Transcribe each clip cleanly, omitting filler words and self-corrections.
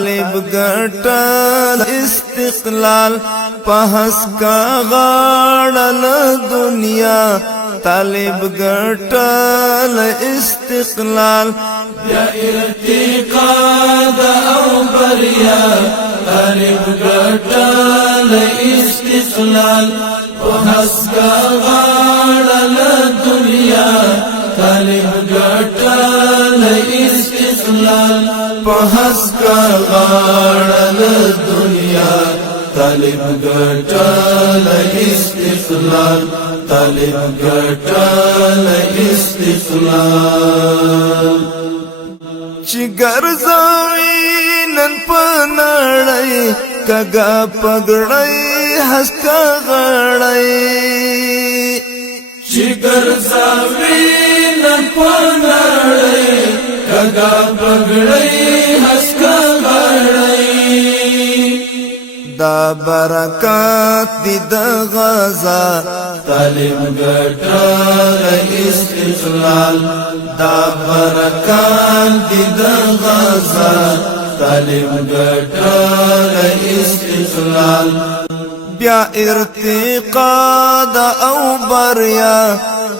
طالب ګټل استقلال پهس کا غاړل دنیا طالب ګټل استقلال بیا ارتقاد او بریا طالب ګټل استقلال پهس کا غاړل دنیا طالب ګټل استقلال پهس کا غاړل دنیا طالب ګټل استقلال طالب ګټل استقلال چې ګرځوي نن په نړۍ کګا پګړۍ هسکا غړۍ چې ګرځوي نن په نړۍ کګا پګړۍ هسکا غړۍ دا برکات دی د غزا طالب ګټل استقلال دا برکات دی د غزا طالب ګټل استقلال بیا ارتقاد او بریا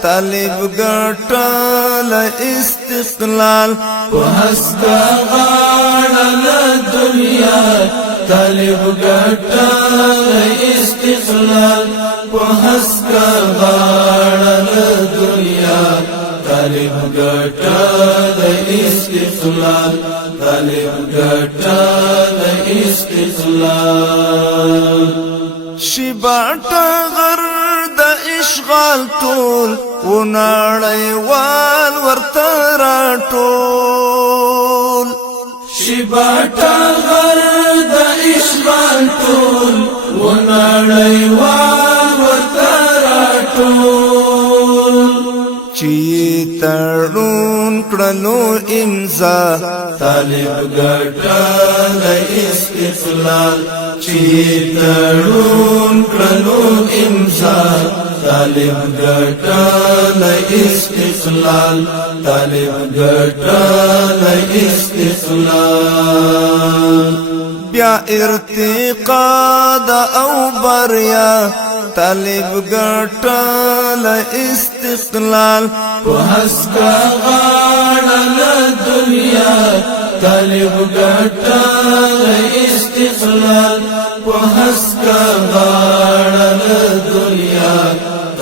طالب ګټل استقلال پهس کا غاړل دنیا طالب ګټل استقلال پهس کا غاړل دنیا طالب ګټل استقلال طالب ګټل استقلال شباټ غر د اشغال ټول ونړی وال ورته راټول شباټ غر د اشغال ټول ونړی وال ورته راټول چې تړون کړلو امضا طالب ګټل استقلال چې تړون کړلو امضا طالب ګټل استقلال طالب ګټل استقلال بیا ارتقاد او بریا طالب ګټل استقلال پهس کا غاړل دنیا طالب ګټل استقلال پهس کا غاړل دنیا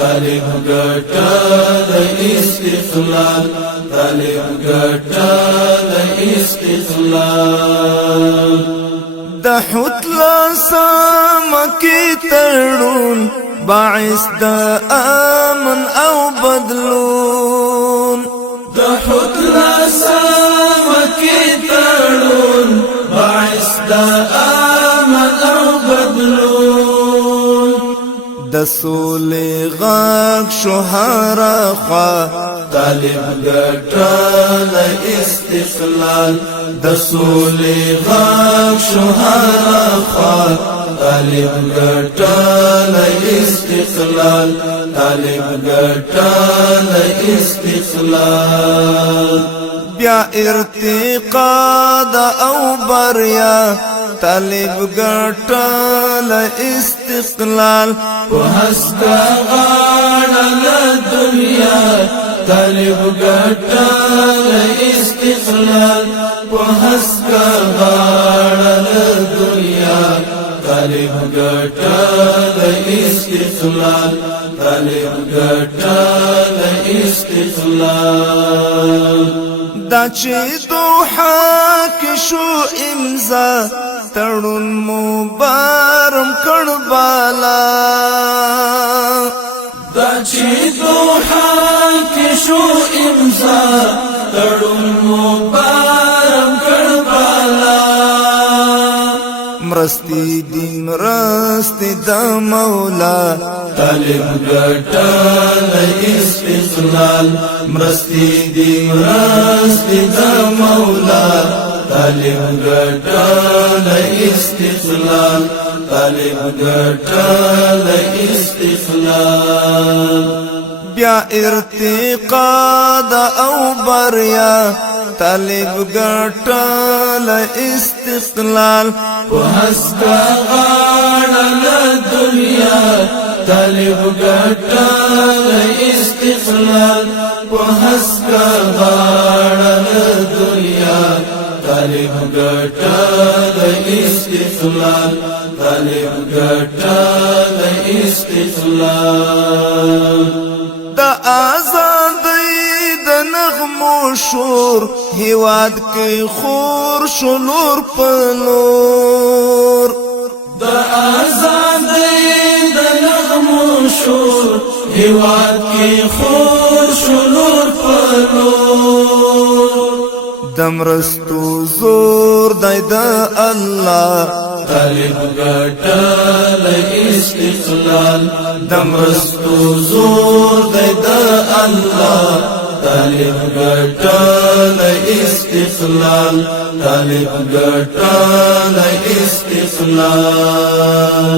طالب ګټل استقلال طالب ګټل استقلال د حتل سمکی تړون باعث د امن او بدلون د حتل سمکی تړون باعث د امن او بدلون د سولې غږ شهرا خوا طالب ګټل استقلال د سولې غږ شهرا خوا طالب ګټل استقلال طالب ګټل استقلال بیا ارتقاد او بریا طالب ګټل استقلال پهس کا غاړل دنیا طالب ګټل استقلال پهس کا غاړل دنیا طالب ګټل استقلال طالب ګټل استقلال دا چې دوحه کې شو امضا تړون مبارم کړ بالا دا چې دوحه کې شو امضا تړون مبارم کړ بالا مرستی دی مرستی د مولا طالب ګټل استقلال مرستی دی مرستی د مولا طالب ګټل استقلال طالب ګټل استقلال بیا ارتقا دا او بریا طالب ګټل استقلال په هسکا غاړه له دنیا طالب ګټل استقلال په هسکا غاړه له دنیا طالب ګټل استقلال طالب ګټل استقلال دا آزادۍ د نغمو شور هیواد کې خور شلور پلور دا آزادۍ د نغمو شور هیواد کې خور شلور پلور دمرستو زور دای د الله طالب ګټل استقلال دمرستو زور دی د الله طالب ګټل استقلال طالب ګټل استقلال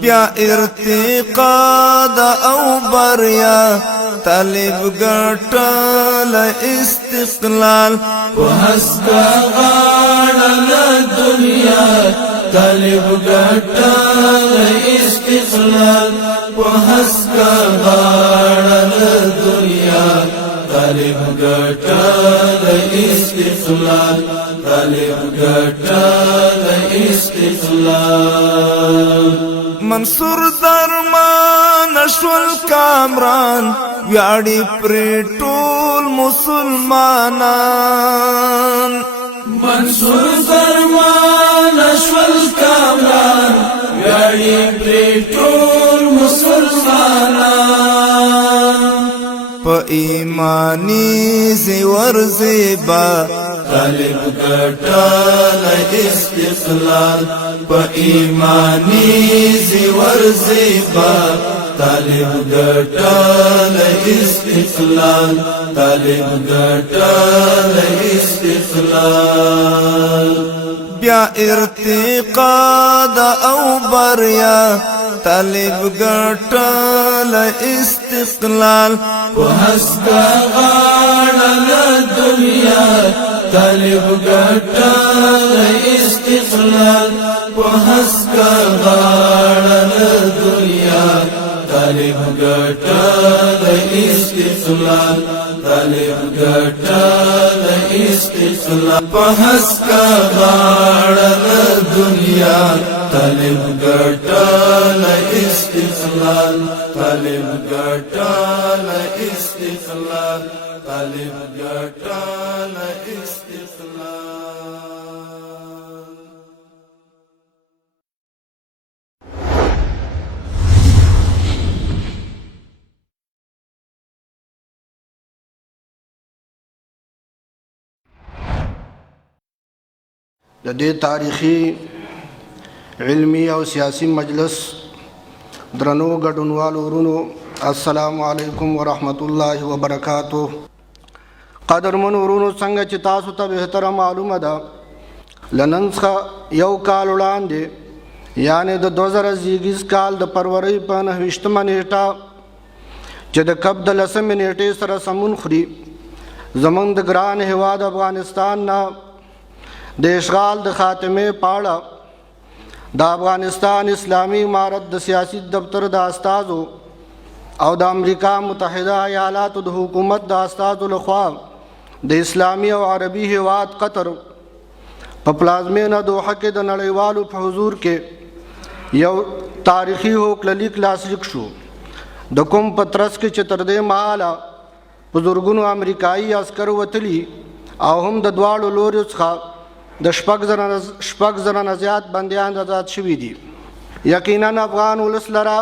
بیا ارتقا دا او بریا طالب ګټل استقلال په هسکا غاړه له دنیا طالب ګټل استقلال په هسکا غاړه له دنیا طالب ګټل استقلال طالب ګټل استقلال منصور درمان شول کامران ویاړي پرې ټول مسلمانان منصور درمان شول کامران ویاړي پرې ټول مسلمانان په ایمانی زیور زیبا طالب ګټل استقلال په ایمانی زیور زیبا طالب ګټل استقلال طالب ګټل استقلال بیا ارتقا دا او بریا طالب ګټل استقلال په هسکا غاړه له دنیا طالب ګټل استقلال په هسکا غاړه له دنیا طالب ګټل استقلال طالب ګټل استقلال په هسکا غاړه له دنیا طالب ګټل استقلال طالب ګټل استقلال طالب ګټل استقلال د دې تاریخي علمی او سیاسی مجلس درنو ګډونوالو ورونو السلام علیکم ورحمت الله وبرکاتہ قدرمن ورونو څنګه چې تاسو ته بهتره معلومه ده لنن څخه یو کال وړاندې یعنی د 2020 کال د فروری په 29مه نیټه چې د کب د 10مه نیټې سره سمون خوري زمونږ د ګران هیواد افغانستان نه د اشغال د خاتمه پاړه د افغانستان اسلامی امارت د سیاسی دفتر د استازو او د امریکا متحده ایالاتو د حکومت د استازو لخوا د اسلامی او عربي هیواد قطر په پلازمینه دوحه کې د نړیوالو په حضور کې یو تاریخي هوکړلیک لاسلیک شو د کوم پترس کې چې تر دې مهاله بزرګونو امریکایي عسکر وتلي او هم د دواړو لورو څخه د شپږ زره زیات بندیان آزاد شوي دي یقینا افغان ولس لره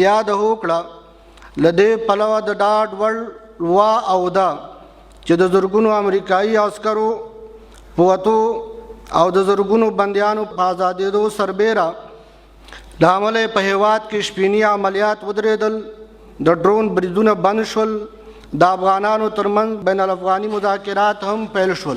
بیا د هوکړه له دې پلوه د ډاډ وړ وا او ده چې د زرګونو امریکایي عسکرو په وتو او د زرګونو بندیانو په آزادېدو سربیره د عمله په هیواد کې شپینی عملیات ودرېدل د ډرون بریدونه بند شول د افغانانو ترمنځ بین الافغاني مذاکرات هم پیل شول